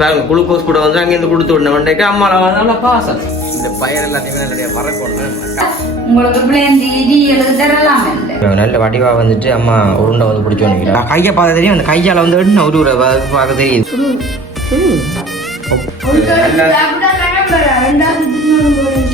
பாருங்க குளுக்கோஸ் கூட வந்து அங்கேருந்து கொடுத்து விடணும். அம்மாவை வந்து நல்லா பாசம். இந்த பயிர் எல்லாத்தையுமே நிறைய மறக்கணும் நல்ல வடிவா வந்துட்டு அம்மா உருண்டை வந்து பிடிச்சி வந்துக்கிறேன் கையை பார்க்க தெரியும். அந்த கையால வந்து எடுத்து ஒரு ஒரு பார்க்க தெரியுது.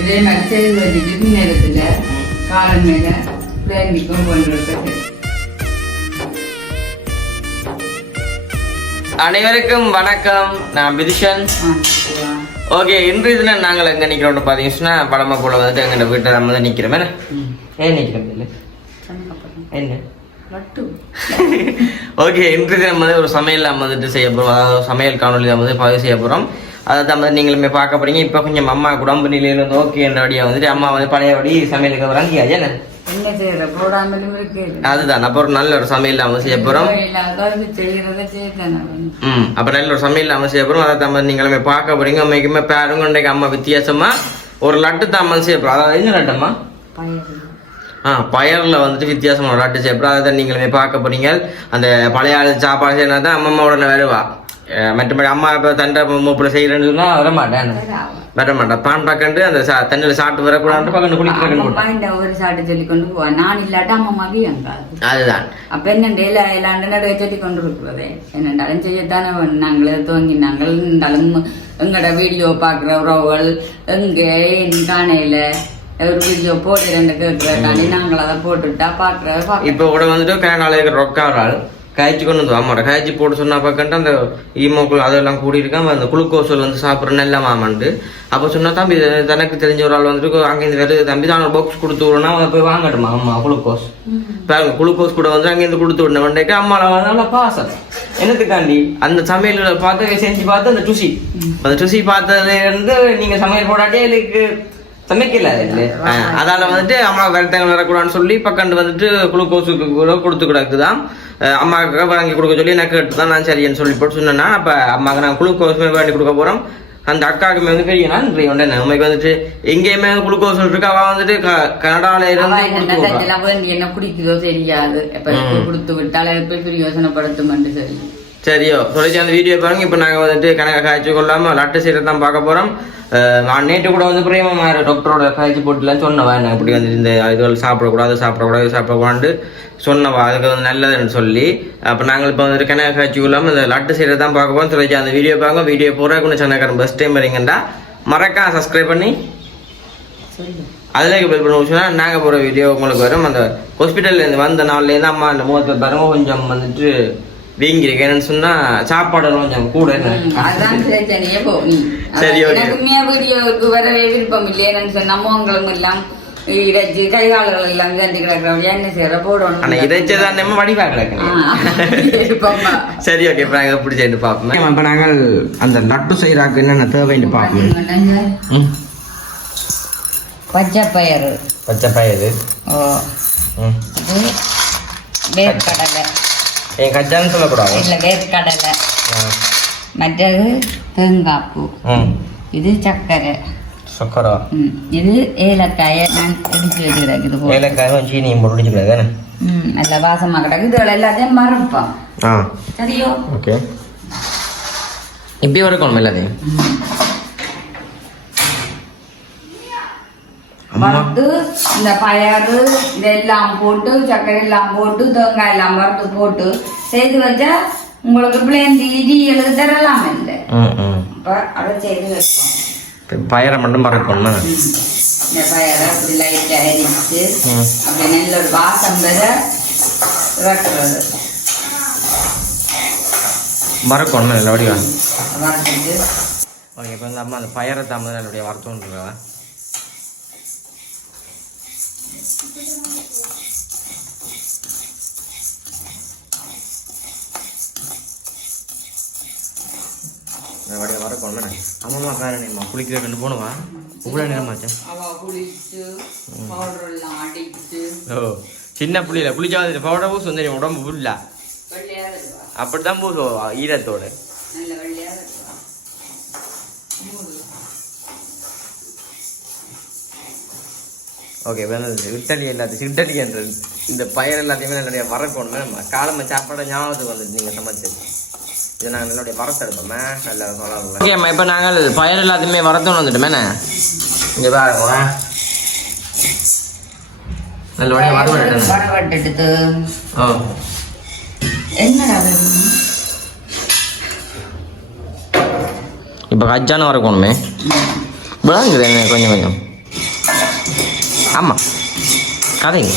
இதே நேரத்தில் காலம் மேல பிளேந்திக்கும் பண்ணுறதுக்கு அனைவருக்கும் வணக்கம். நான் விதிஷன் ஓகே இன்றைய தினம் நாங்கள் எங்க நிக்கிறோம்னு பாத்தீங்கன்னா படமா போல வந்துட்டு எங்க வீட்டில் நம்ம வந்து நிக்கிறோம். என்ன? ஏன் நிக்கிறோம் இல்லை என்ன? ஓகே தினம் வந்து ஒரு சமையல் நம்ம வந்துட்டு செய்ய போறோம். அதாவது சமையல் காணொலி நம்ம வந்து பதிவு செய்ய போறோம். அதை தான் வந்து நீங்களுமே பார்க்க போறீங்க. இப்போ கொஞ்சம் அம்மா உடம்பு நிலையில இருந்து ஓகே என்றபடியா வந்துட்டு அம்மா வந்து பழையபடி சமையலுக்கு வராங்க. என்ன? அதுதான். அப்போ ஒரு நல்ல ஒரு சமையல் செய்ய செய்தானே ம் அப்போ நல்ல ஒரு சமையல் செய்ய போறோம். அதை தான் நீங்களுமே பார்க்க போறீங்க. அம்மைக்குமே பேருங்க இன்றைக்கு அம்மா வித்தியாசமா ஒரு லட்டு தாமல் செய்ய அதாவது என்ன லட்டுமா பயிர் ஆ பயரில் வந்துட்டு வித்தியாசமான லட்டு செய்ய போறோம். அதை தான் நீங்களுமே பார்க்க போறீங்க. அந்த பழைய சாப்பாடு செய்யணும் தான் அம்மா உடனே வருவா. மற்றபடி அம்மா இப்போ தண்டை மூப்பில் செய்கிறேன்னு சொன்னால் வர மாட்டேன் வர மாட்டேன் பான் பார்க்கண்டு அந்த சா தண்ணியில் சாப்பிட்டு வரக்கூடாது அம்மா இந்த ஒரு சாட்டை சொல்லி கொண்டு போவா நான் இல்லாட்டா அம்மா அங்காது அதுதான் அப்ப என்ன டேல இல்லாண்டு நடுவே சொல்லி கொண்டு இருக்கிறதே என்னண்டாலும் செய்யத்தானே. நாங்களே தோங்கி நாங்கள் இருந்தாலும் எங்கட வீடியோ பார்க்குற உறவுகள் எங்கே காணையில ஒரு வீடியோ போட்டு ரெண்டு கேட்குறக்காண்டி நாங்கள் அதை போட்டுட்டா பார்க்குற இப்போ கூட வந்துட்டு இருக்கிற ரொக்காரால் காய்ச்சி கொண்டு வந்து அம்மாட்ட காய்ச்சி போட்டு சொன்னா பார்க்கன்ட்டு அந்த ஈமோக்குள் அதெல்லாம் கூடி இருக்காம அந்த குளுக்கோசல் வந்து சாப்பிட்ற நல்ல மாமான்ட்டு அப்போ சொன்னா தம்பி தனக்கு தெரிஞ்ச ஒரு ஆள் வந்துட்டு அங்கேருந்து வருது தம்பி தான் பாக்ஸ் கொடுத்து அவன் போய் வாங்கட்டுமா அம்மா குளுக்கோஸ்? பாருங்க குளுக்கோஸ் கூட வந்து அங்கேருந்து கொடுத்து விடணும். வந்தேக்கு அம்மாவில் நல்லா பாசம். என்னத்துக்காண்டி? அந்த சமையல் பார்த்து செஞ்சு பார்த்து அந்த ருசி. அந்த ருசி பார்த்ததுல இருந்து நீங்க சமையல் போடாட்டே எனக்கு சமைக்கல இல்லை? அதால வந்துட்டு அம்மா விரட்டங்கள் வரக்கூடாதுன்னு சொல்லி பக்கண்டு வந்துட்டு குளுக்கோஸுக்கு கூட கொடுத்து கிடக்குதான் அஹ் அம்மாவுக்கு வாங்கி கொடுக்க சொல்லி எனக்கு கேட்டு தான் நான் சரின்னு சொல்லி போட்டு சொன்னேன்னா அப்போ அம்மாவுக்கு நான் குளுக்கோஸுமே வாங்கி கொடுக்க போகிறோம் அந்த அக்காவுக்குமே வந்து பெரிய நன்றி உடனே நம்மளுக்கு வந்துட்டு எங்கேயுமே குளுக்கோஸ் இருக்கு. அவள் வந்துட்டு கனடால அவ இருந்து என்ன குடிக்குதோ தெரியாது. கொடுத்து விட்டால எப்படி பிரயோசனப்படுத்தும் சரி சரியோ. சொல்லிச்சு அந்த வீடியோ பாருங்க. இப்போ நாங்கள் வந்துட்டு கணக்கை காய்ச்சி கொள்ளாமல் லட்டு சீரை தான் பார்க்க போகிறோம் நான் நேற்று கூட வந்து பிரேம டாக்டரோட காய்ச்சி போட்டுலாம் சொன்னவா நான் இப்படி வந்து இந்த இதுகள் சாப்பிடக்கூடாது சாப்பிடக்கூடாது சாப்பிடக்கூடாது சொன்னவா அதுக்கு வந்து நல்லதுன்னு சொல்லி அப்போ நாங்கள் இப்போ வந்து கிணறு காய்ச்சி கொள்ளாமல் இந்த லட்டு செய்கிறது தான் பார்க்க போகிறோம் சொல்லி அந்த வீடியோ பார்க்க வீடியோ போகிற கொஞ்சம் சொன்னக்காரன் பஸ் டைம் வரீங்கண்டா மறக்காம சப்ஸ்கிரைப் பண்ணி சொல்லு அதில் பெல் பண்ண நாங்கள் போகிற வீடியோ உங்களுக்கு வரும் அந்த ஹாஸ்பிட்டல்லேருந்து வந்த நாள்லேருந்து அம்மா அந்த முகத்தை பாருங்க கொஞ்சம் வந்துட்டு வீங்கிருக்கு என்னன்னு சொன்னால் சாப்பாடு கொஞ்சம் கூட அதான் பிரச்சனையே போ நீ. சரி. எனக்குமே வீடியோவுக்கு வரவே விருப்பம் இல்லையேன்னு சொன்னா மோங்களும் எல்லாம் இறைச்சி கைகால்கள் எல்லாம் என்ன செய்யற போடணும் ஆனால் இறைச்சதான் நம்ம வடிவாக கிடக்கணும். சரி ஓகே இப்போ நாங்கள் பார்ப்போம். இப்போ நாங்கள் அந்த லட்டு செய்கிறாக்கு என்னென்ன தேவைன்னு பார்ப்போம். பச்சை பயிறு பச்சை பயிறு ஓ. வேர்க்கடலை. என் கஜான்னு சொல்லக்கூடாது? இல்ல வேர்க்கடலை. மற்றது தேங்காய் பூ இது சர்க்கரை சக்கரை? இது ஏலக்காயை நான் எடுத்து வச்சுக்கிறேன் இது போல. ஏலக்காயும் சீனியும் போட்டு பிடிச்சிக்கிறது தானே? ம். நல்ல வாசமா கிடக்கு. இதுகள் எல்லாத்தையும் மறப்போம். ஆ. சரியோ? ஓகே. இப்படி வரைக்கணும் எல்லாத்தையும் வறுத்து இந்த பயறு இதெல்லாம் போட்டு சர்க்கரை எல்லாம் போட்டு தேங்காய் எல்லாம் வறுத்து போட்டு செய்து வச்சா உங்களுக்கு பிளேந்தி இடி எழுது தரலாம் இல்லை அப்போ அதை செய்து வைப்போம் பயிரை மட்டும் மறக்கணுமா. இந்த பயரை அப்படி லைட்டாக அரிச்சு அப்படி நல்ல ஒரு வாசம் பெற இறக்குறது மறக்கணும் வடிவா வறுத்துட்டு ஓகே இப்போ வந்து அம்மா அந்த பயிரை தாமதம் என்னுடைய வருத்தம்ன்றா வடிவா வரக்கணும் அம்மா காரணம்மா குளிக்கிற கண்டு போனவா? இவ்வளோ நேரமாச்சா ஓ சின்ன புள்ளியில குளிச்சாது பவுடர் பூசு வந்து உடம்பு வருவா? அப்படித்தான் பூசுவோம் ஈரத்தோட. ஓகே வேணும் இட்டலி எல்லாத்தையும் இட்டலி என்றது இந்த பயிர் எல்லாத்தையுமே நிறைய வரக்கணும் காலமாக சாப்பாடை ஞாபகத்துக்கு வந்துட்டு நீங்கள் சமைச்சது இது நாங்கள் என்னுடைய வரத்தெடுப்போமே நல்ல சொல்லலாம் ஓகே அம்மா இப்போ நாங்கள் பயிர் எல்லாத்தையுமே வரத்தோன்னு வந்துட்டோமேண்ணே இங்கே பாருங்க நல்ல வழியாக வரவேற்கணும் வரவட்டெடுத்து ஓ. என்னடா? இப்போ கஜ்ஜான வரக்கணுமே விளாங்குது என்ன கொஞ்சம் கொஞ்சம். ஆமாம் கதைங்க.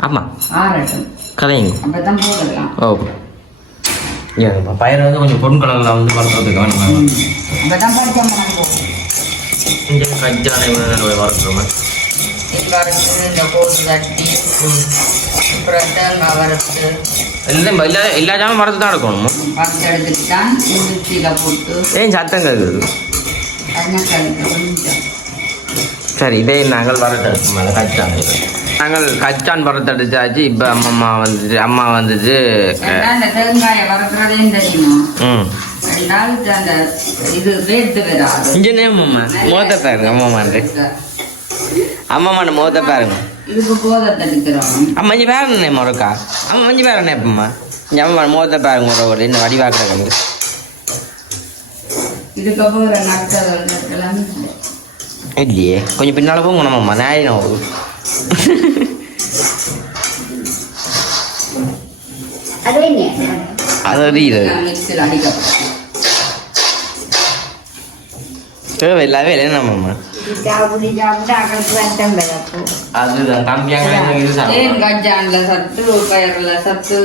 ஆமாம் கதைங்க. ஓ. பயிர் வந்து கொஞ்சம் கலரில் வந்து வளர்த்துறதுக்கு வேணும் இங்கே கஜ்ஜானை வளர்த்துறோமே வறுத்து இந்த போட்டு தட்டி அப்புறம் தேங்காய் வறுத்து எல்லாம் எல்லா எல்லா ஜாமும் வறுத்து தான் எடுக்கணுமோ? பறிச்சு எடுத்துட்டு தான் மிக்சியில் போட்டு. ஏன் சத்தம் கேட்குது கொஞ்சம். சரி இதே நாங்கள் வரட்டெடுப்போம் அந்த கச்சான் நாங்கள் கச்சான் வரத்தடிச்சாச்சு இப்போ அம்மா வந்துட்டு அம்மா ஏன்னா இந்த தேங்காயை வறுக்கிறதே தெரியுமா ம். அந்த இது வராது இங்கே அம்மா? மோத்த பாருங்க அம்மாமாண்டு அம்மாமாண்ட மோத்த பாருங்க. இதுக்கு போதை தடுக்கிறோம் அம்மா என்ன மொரக்கா அம்மா பேர் என்ன எப்பம்மா இங்கே அம்மா மோத்த பாருங்க ஒரு ஒரு இந்த வடிவாக்குற கண்டு இதுக்கு போகிற நட்டதெல்லாம் இல்லை இல்லையே கொஞ்சம் பின்னால் போங்க அதே அறியுது அகலத்து வட்டம் பிறப்பு அதுதான் சத்து பயிர்ல சத்து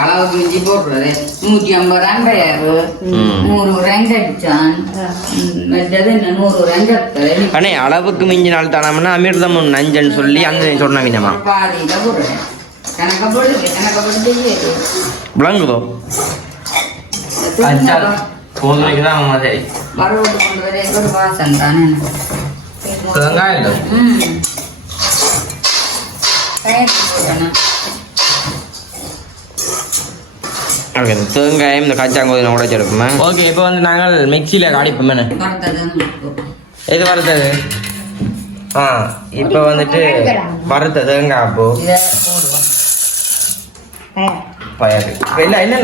அளவுக்கு மிஞ்சி போடுறது நூற்றி ஐம்பது ம். நூறு ரங்க அடிச்சான். மற்றது நூறு ரங்க அண்ணே அளவுக்கு மிஞ்சி நாள் தானாமன்னா அமிர்தம் ஒன்று நஞ்சன்னு சொல்லி அந்த சொன்னாங்கம்மா பாதியில போடுறேன். கணக்க போடுது கணக்க போட்டு தெரியாது விளங்குதோ? போதுரைக்கு தான் அம்மா சரி வரவோட்டு கொண்டு வர ஒரு வாசம் தானே. வெங்காயம் இல்லை ம். கயத்து போடணும் ஓகே இந்த தேங்காயம் இந்த கச்சாங்கோதில் உடைச்சு எடுப்போமே? ஓகே இப்போ வந்து நாங்கள் மிக்சியில் காடிப்போமே எது வறுத்தது? ஆ இப்போ வந்துட்டு வறுத்த தேங்காய் அப்போ பயறு. இப்போ எல்லாம் என்ன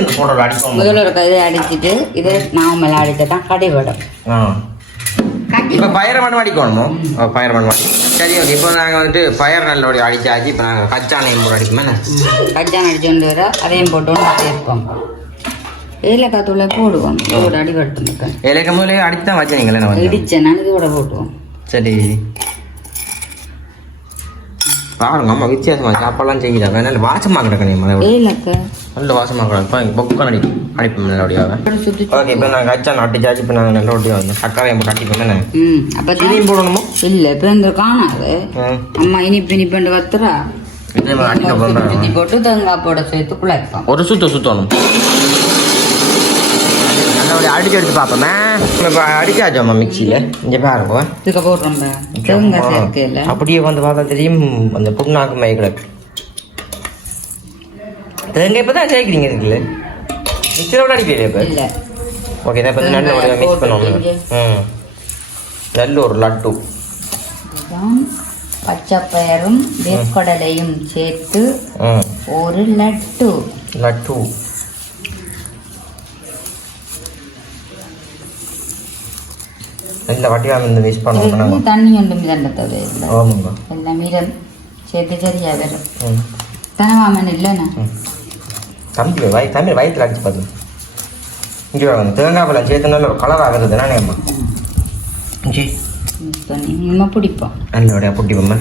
அடிப்போம்? முதல்ல ஒரு இதை அடிச்சிட்டு இது நார்மல் அடிச்சா தான் கடிபடும் ஆ. இப்போ பயிரை மட்டும் அடிக்கணுமோ? பயிரை மட்டும் அடி சரி ஓகே இப்போ நாங்கள் வந்துட்டு பயிர் நல்லபடி அடிச்சாச்சு. இப்போ நாங்கள் கச்சானையும் போட்டு அடிக்குமே கஜான் அடிச்சு கொண்டு வர அதையும் போட்டு சேர்ப்போம் ஏலக்காய் தூளை போடுவோம். இதோட அடிபட்டு இலைக்கு முதலே அடித்து தான் வச்சுனீங்களே நம்ம இடிச்சேன்னா இதோட போட்டுவோம். சரி. பாருங்க அம்மா வித்தியாசமா சாப்பாடுலாம் செய்கிறாங்க நல்ல வாசமாக கிடக்கணும் மலை. ஏலக்காய் நல்ல வாசமாக கிடக்கும் இப்போ பொக்கன் அடி அடிப்போம் நல்லபடியாக ஓகே இப்போ நாங்கள் கச்சான் அடிச்சாச்சு இப்போ நாங்கள் நல்லபடியாக வந்து சக்கரையை போட்டு அடிப்போம் தானே ம் அப்போ இனியும் போடணுமோ? இல்லை இப்போ இந்த காணாது. அம்மா இனிப்பு இனிப்புண்டு வத்துறா. போட்டு தேங்காய் போட சேர்த்து குழைப்போம். ஒரு சுத்த சுத்தணும். நல்லபடியாக அடிச்சு எடுத்து பார்ப்போமே. இப்போ அடிச்சாச்சு அம்மா மிக்சியில்? இங்கே பாருங்க இதுக்கு போடுறோம் அப்படியே வந்து பார்த்தா தெரியும் அந்த புண்ணாக்கு மை கிடக்கு. தேங்காய் இப்போ தான் சேர்க்குறீங்க இருக்குல்ல மிக்சியோட அடிக்கலையே இப்போ? இல்லை. ஓகே இதை இப்போ நல்ல ஒரு மிக்ஸ் பண்ணுவோம் ம். நல்ல ஒரு லட்டு. பச்சைப்பயரும் வேர்க்கடலையும் சேர்த்து ம். ஒரு லட்டு. லட்டு. இந்த வட்டியாக இந்த மிஸ் பண்ணுவோம் தண்ணி ஒன்றும் மிதண்டது இல்லை ஆமாங்க எல்லாம் மீதம் சேர்த்து சரியா வரும் தனவாமன் இல்லைண்ணா தம்பி வய தம்பி வயிற்றுல அடிச்சு பார்த்து இங்கே வாங்க தேங்காய் பழம் சேர்த்து நல்ல ஒரு கலர் ஆகுறது அம்மா மிக்ஸ் பண்ணி நம்ம பிடிப்போம் நல்லபடியா புட்டி பொம்மை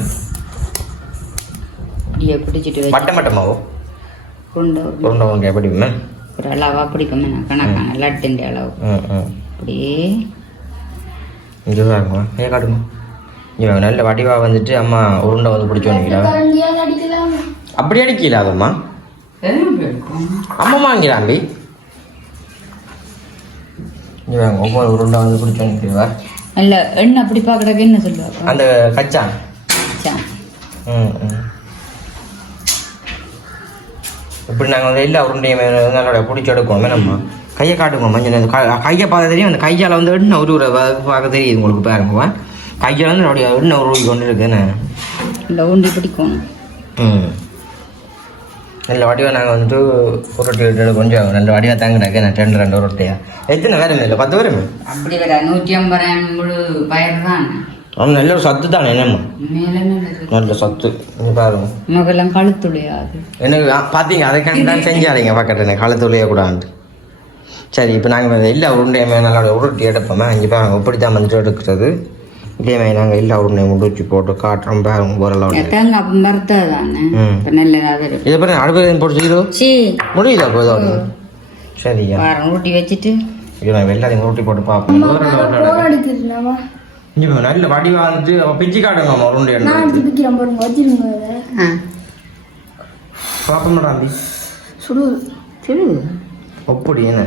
இப்படியே பிடிச்சிட்டு மட்டம் மட்டமாவோ கொண்டு ஒரு- உருண்டை உருண்டை எப்படி பொம்மை ஒரு அளவாக பிடிப்போம் என்ன கணக்கான லட்டுன்ற அளவு அப்படியே இங்கே வாங்க காட்டுங்க இங்கே வாங்க நல்ல வடிவா வந்துட்டு அம்மா உருண்டை வந்து பிடிச்சோன்னு அப்படி அடிக்கல அதம்மா அம்மா வாங்கிறாம்பி இங்கே வாங்க ஒவ்வொரு உருண்டை வந்து பிடிச்சோன்னு இல்ல எண்ணெய் அப்படி பார்க்கறதுக்கு என்ன சொல்லுவாங்க. அந்த கச்சான் ம் இப்படி நாங்கள் வந்து எல்லா உருண்டையும் நல்ல பிடிச்சி எடுக்கணுமே நம்ம. கையை காட்டுங்க மஞ்சள் கையை பார்த்த தெரியும் அந்த கையால் வந்து எண்ணெய் ஒரு பார்க்க தெரியுது உங்களுக்கு பாருங்க கையால் வந்து அப்படியே எண்ணெய் உருவி கொண்டு இருக்குன்னு உண்டி பிடிக்கும். ம். நல்ல வடிவாக நாங்கள் வந்துட்டு உருட்டி விட்டு கொஞ்சம் நல்ல வடிவாக தாங்கினாக்க நான் ரெண்டு ரெண்டு உருட்டையா? எத்தனை வேறுமே இல்லை? பத்து வேறுமே அப்படி வர நூற்றி ஐம்பது முழு பயிர் தான். அவன் நல்ல ஒரு சத்து தானே என்னம்மா? நல்ல சத்து. நீ பாருங்க. நமக்கெல்லாம் கழுத்துடையாது எனக்கு பார்த்தீங்க அதுக்காண்டி தான் செஞ்சாதீங்க பக்கத்து எனக்கு காலத்து கூடாது. சரி இப்போ நாங்கள் எல்லா உருண்டையுமே நல்லா உருட்டி எடுப்போமே இங்கே பாருங்க இப்படி தான் வந்து எடுக்கிறது. இதேமே நாங்கள் எல்லா உருண்டையும் முடிச்சு போட்டு காட்டுறோம் பாருங்க ஓரளவு தேங்காய் அப்போ மறுத்தது தானே ம். இப்போ நல்லதாக இருக்கு இதை பாருங்க அடுப்பு போட்டு சி. முடியுதா போதும் சரியா ஊட்டி வச்சுட்டு. எல்லாத்தையும் உருட்டி போட்டு பார்ப்போம். இங்கே நல்ல வடிவா வந்துட்டு அவன் பிச்சு காட்டுங்க உருண்டை எடுத்து. ஆ. பார்ப்போம் தம்பி. சுடு. சுடு. அப்படி என்ன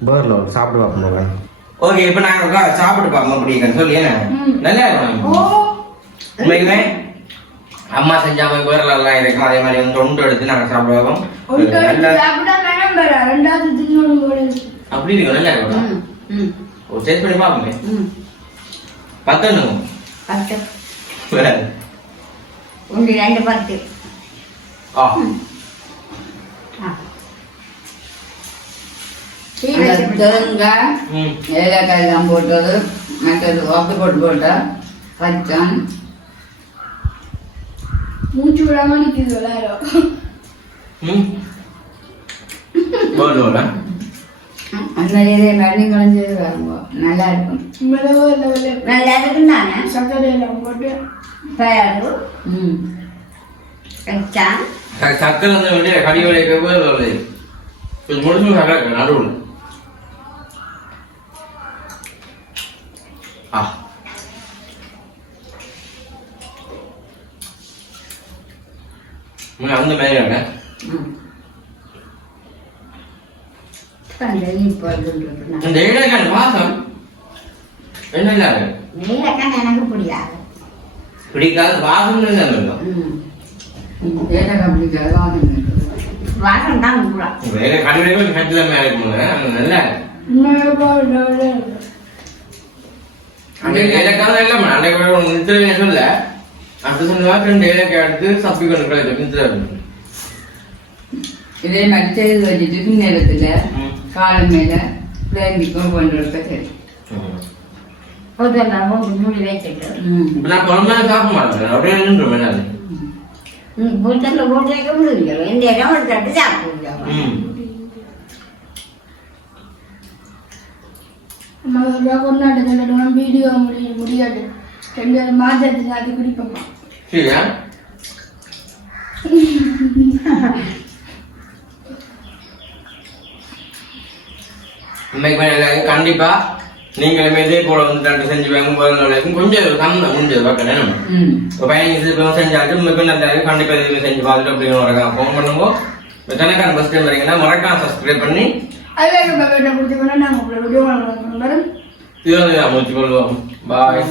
பேர்ல சாப்பிட்டு பார்ப்போம் ஓகே இப்போ நாங்கள் சாப்பிட்டு பார்ப்போம் அப்படி சொல்லி என்ன? நல்லா இருக்கும் உண்மைக்குமே? அம்மா செஞ்ச மாதிரி பேரில் எல்லாம் இருக்கும். அதே மாதிரி வந்து தொண்டு எடுத்து நாங்கள் சாப்பிடுவோம் நல்லா அப்படி இருக்கும் நல்லா இருக்கும் ஒரு டேஸ்ட் பண்ணி பார்ப்போமே. பத்தணும் பத்து. ரெண்டு பத்து. ஆ. தேங்காய் ஏலக்காய் எல்லாம் போட்டது மற்றது காப்பி போட்டு போட்டா பச்சம் மூச்சு விடாம நிக்குது விளையாடும் அந்த இதே கலைஞ்சது வருங்க நல்லா இருக்கும் நல்லா இருக்கும் தானே போட்டு ம் சக்கரை கடி போய் முடிச்சு நடுவில் ஆ அந்த மாதிரி வருதுன்றது இந்த இடைக்கான வாசம் என்ன இல்லாது நீலக்கான எனக்கு பிடிக்காது பிடிக்காத வாசம் இல்லை ம் ஏலக்காய் பிடிக்காது வாசம் வாசம் தான் வேற கடிவிடையே கட்டில மேலே நல்லா ஏலக்காய் கூட ஒரு நிறுத்தவே சொல்ல அடுத்த சொன்னா ரெண்டு ஏலக்காய் எடுத்து சப்பி கொண்டு கிடையாது நிறுத்த இதே மாதிரி செய்து வச்சுட்டு நேரத்தில். காலம் மேல பிள்ளைங்களுக்கும் கொண்டு இருக்க சரி வீட்டில் போட்டு வைக்க முடியல. இந்த இடம் ஒரு தட்டு சாப்பிடுவோம் ம் நம்ம ஒரு கொண்டாட்டு கட்டணும் வீடியோ முடிய முடியாது ரெண்டு மாதத்துக்கு அது குடிப்போம்? சரியா? கண்டிப்பா நீங்களுமே இதே போல வந்து ரெண்டு செஞ்சு வாங்க முதல்ல கொஞ்சம் சம்மந்தம் முடிஞ்சது பார்க்கல இப்போ பையன் இது செஞ்சாலும் மிக நல்லா இருக்கு கண்டிப்பா இது செஞ்சு பார்த்துட்டு அப்படின்னு மறக்காம ஃபோன் பண்ணுங்க தனக்கான ஃபர்ஸ்ட் டைம் வரீங்கன்னா மறக்காம சப்ஸ்கிரைப் பண்ணி இருக்க பக்கெட்டை பிடிச்சிக்கணும் நாங்கள் உங்களை வீடியோ வரும் இது வந்து முடிச்சு கொள்வோம் பாய்